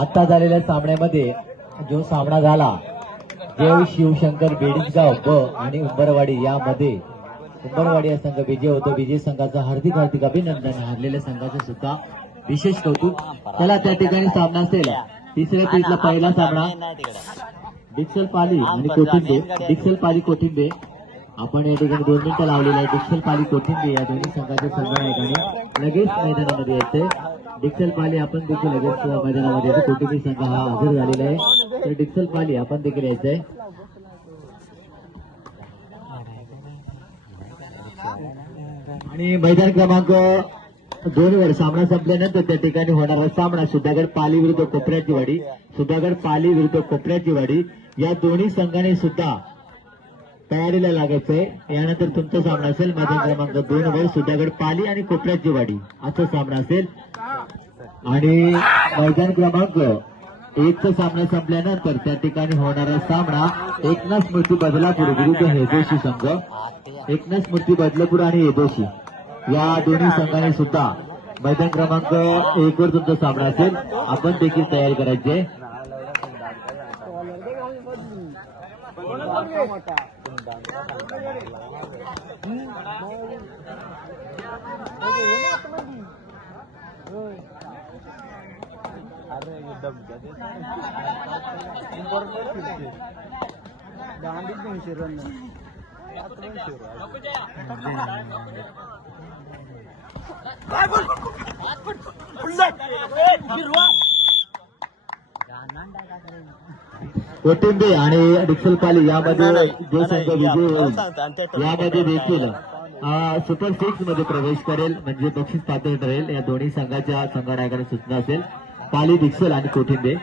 आता झालेल्या सामन्यामध्ये जो सामना झाला जय शिवशंकर बेडीसगाव ब आणि उंबरवाडी यामध्ये उंबरवाडी या संघ विजय होतो. विजय संघाचं हार्दिक हार्दिक अभिनंदन. हारलेल्या संघाचं सुद्धा विशेष कौतुक. चला त्या ठिकाणी सामना असेल तिसऱ्या पीठला पहिला सामना डिक्सल पाली आणि कोठिंबे. डिक्सल पाली कोठिंबे आपण या ठिकाणी 2 मिनिटं लावलेली आहे. डिक्सल पाली कोठिंबे या दोन्ही संघाचे संघनायकाने लगेच मैदानामध्ये यायचंय. डिक्सल पाली आपण देखील लगेच मैदानामध्ये येतो. कोठिंबे संघ हा हजर झालेला आहे तर डिक्सल पाली आपण देखील यायचंय. आणि मैदान क्रमांक 2 वर सामना संपल्यानंतर त्या ठिकाणी होणारा सामना सुधागड पाली विरुद्ध कोपऱ्याची वाडी. सुधागड पाली विरुद्ध कोपऱ्याची वाडी या दोन्ही संघाने सुद्धा तयारीला लागायचंय. यानंतर तुमचा सामना असेल मैदान क्रमांक 2 वर सुधागड पाली आणि कोपऱ्याची वाडी असा सामना असेल. आणि मैदान क्रमांक 1 चा सामना संपल्यानंतर त्या ठिकाणी होणारा सामना एकनाथ स्मृती बदलापूर विरुद्ध हेदोशी संघ. एकनाथ स्मृती बदलापूर आणि हेदोशी या दोन्ही संघाने सुद्धा मैदान क्रमांक 1 वर तुमचा सामना असेल. आपण देखील तयारी करायची. कोटिंबे आणि डिक्सल पाली यामध्ये जो संघ विजय होईल यामध्ये देखील सुपर 6 मध्ये प्रवेश करेल म्हणजे बक्षीस पात्र ठरेल. या दोन्ही संघाच्या संघनायकांना सूचना असेल पाली डिक्सल आणि कोटिंबे.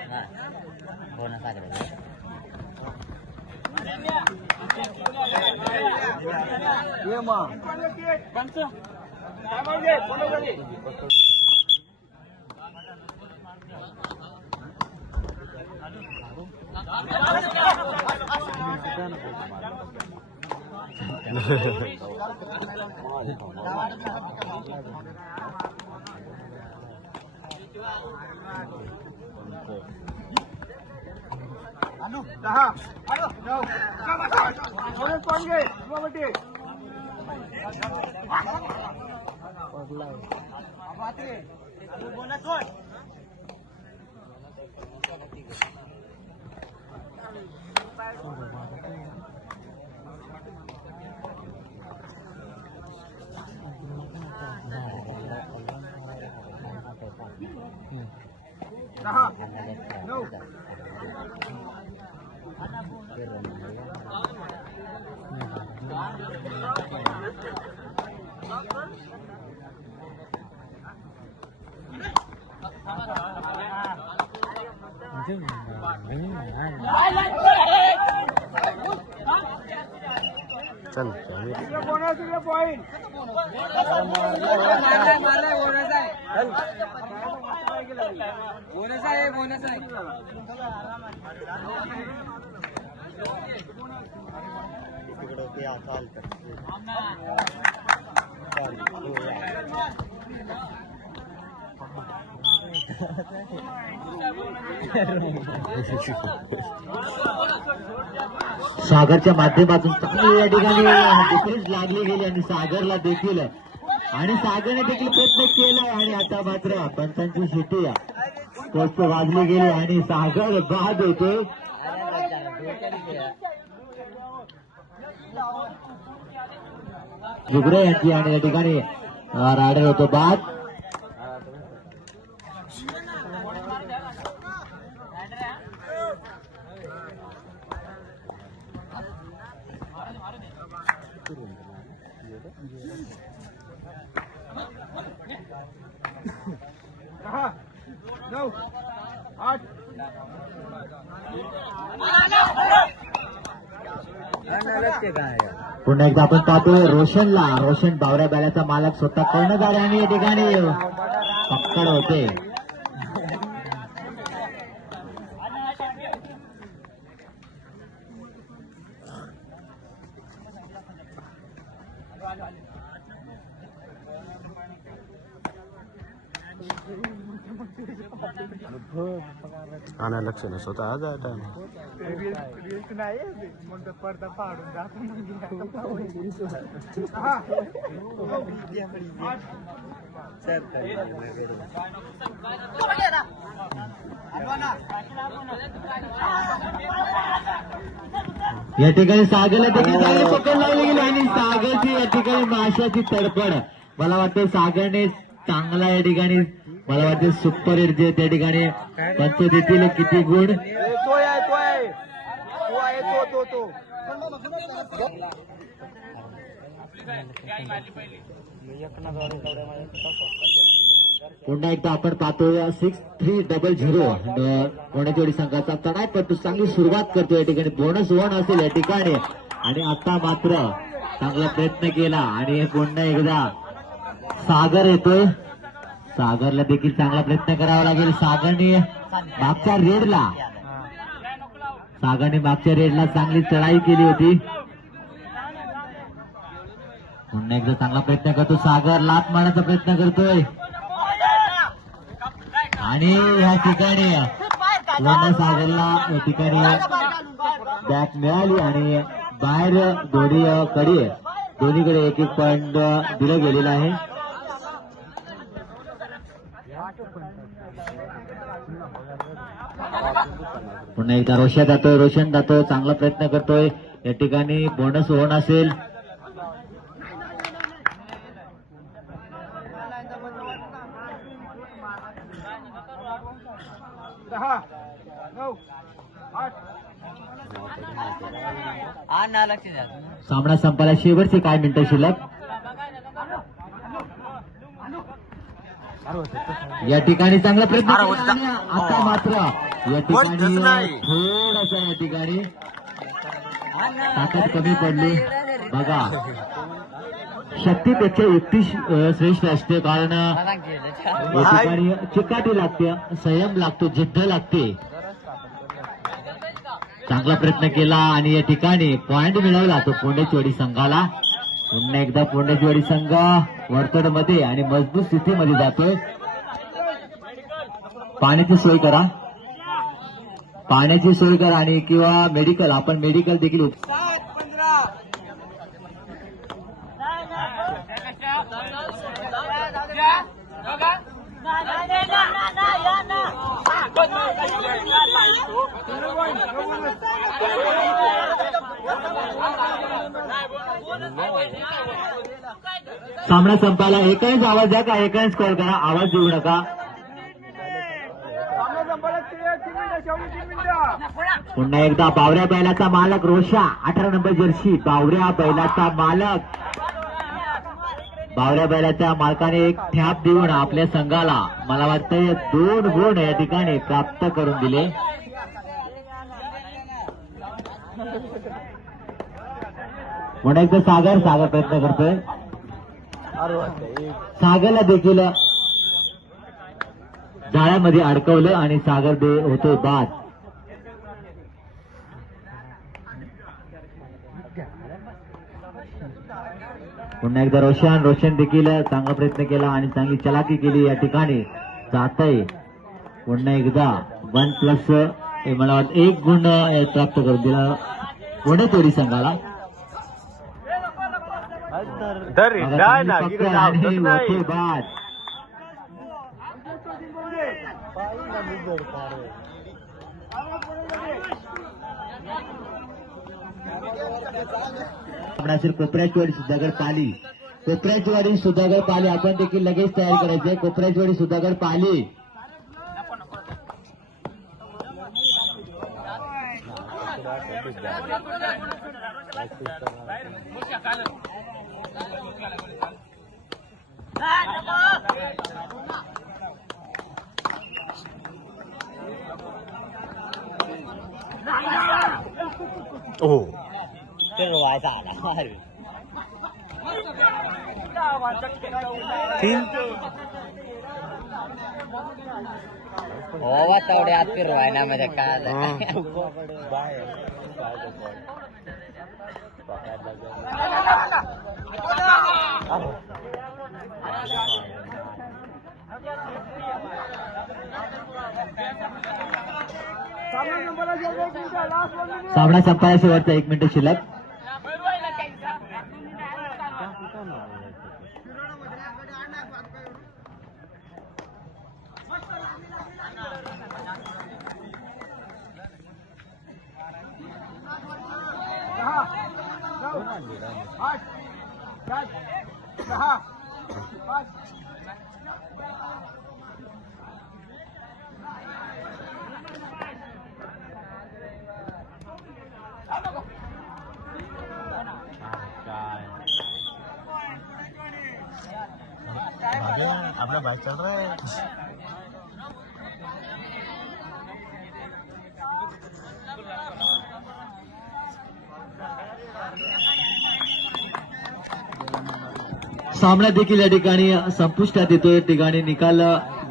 सागरच्या माध्यमातून चांगली या ठिकाणी डिफरन्स लागली गेली आणि सागरला देखील आणि सागरने देखील प्रयत्न केला आणि आता मात्र पंचांची शिटी पोस्ट वाजली गेली आणि सागर बाद होते. जुगरे यांची आणि या ठिकाणी रायडर होतो बाद. पुन्हा एकदा आपण पाहतोय रोशन बावऱ्या बैलाचा मालक स्वतः कर्णधार आणि या ठिकाणी पक्कड होते. आणा लक्ष नाही स्वतः आज टाइम या ठिकाणी सागरला देखील चांगली पकड लावली गेली आणि सागरची या ठिकाणी माशाची तडफड. मला वाटतं सागरने चांगला या ठिकाणी मला वाटतं सुपर हिट जे त्या ठिकाणी पंच देतील किती गुण. पुन्हा एकदा आपण पाहतोय 6300 कोणाचोडी संघाचा तडाखपटू चांगली सुरुवात करतो या ठिकाणी. बोनस 1 असेल या ठिकाणी आणि आता मात्र चांगला प्रयत्न केला आणि पुन्हा एकदा सागर येतोय. सागरला देखील चांगला प्रयत्न करावा लागेल. सागरने मागच्या रेडला चांगली चढाई केली होती. पुन्हा एकदा चांगला प्रयत्न करतो सागर. लात मारण्याचा प्रयत्न करतोय आणि या ठिकाणी पुन्हा सागरला या ठिकाणी बॅक मिळाली आणि बाहेर दोन्हीकडे एक एक पॉइंट दिलं गेलेलं आहे. पुन्हा एकदा रोशन जातोय चांगला प्रयत्न करतोय या ठिकाणी. बोनस होऊन असेल. सामना संपायला शेवटची काय मिनिटं शिल्लक. या ठिकाणी चांगला प्रयत्न केला आणि आता मात्र या ठिकाणी थोडासा या ठिकाणी ताकद कमी पडली. बघा शक्तीपेक्षा युक्ती श्रेष्ठ असते. कारण या ठिकाणी चिकाटी लागते, संयम लागतो, जिद्द लागते. चांगला प्रयत्न केला आणि या ठिकाणी पॉइंट मिळवला तो पुणेचोडी संघाला. पुन्हा एकदा पुणेचोडी संघ वर्तुळमध्ये आणि मजबूत स्थितीमध्ये जातोय. पाण्याची सोय करा आणि किंवा मेडिकल आपण मेडिकल देखील सामना संपायला एकाच आवाज द्या का एकाच कॉल करा. आवाज देऊ नका. पुन्हा एकदा बावऱ्या बैलाचा मालक रोशा 18 नंबर जर्सी. बावऱ्या बैलाच्या मालकाने एक ठ्याप देऊन आपल्या संघाला मला वाटतं 2 गुण या ठिकाणी प्राप्त करून दिले. पुन्हा एकदा सागर प्रयत्न करतोय. सागरला देखील जाळ्यामध्ये अडकवलं आणि सागर होतोय बाद. पुन्हा एकदा रोशन देखील चांगला प्रयत्न केला आणि चांगली चलाकी केली. या ठिकाणी जातय. पुन्हा एकदा 1+ मला वाटतं 1 गुण प्राप्त करून दिला पुणेचोडी संघाला. बाद. कोपऱ्याचीवाडी सुधागड पाली आपण देखील लगेच तयार करायचंय. कोपऱ्याचीवाडी सुधागड पाली. तेवढे आत फिरवाय ना म्हणजे काय सामना संपायला शेवटचा 1 मिनिट शिल्लक. आपला बाइक चल रहा है. सामना देखील या ठिकाणी संपुष्टात येतोय. ठिकाणी निकाल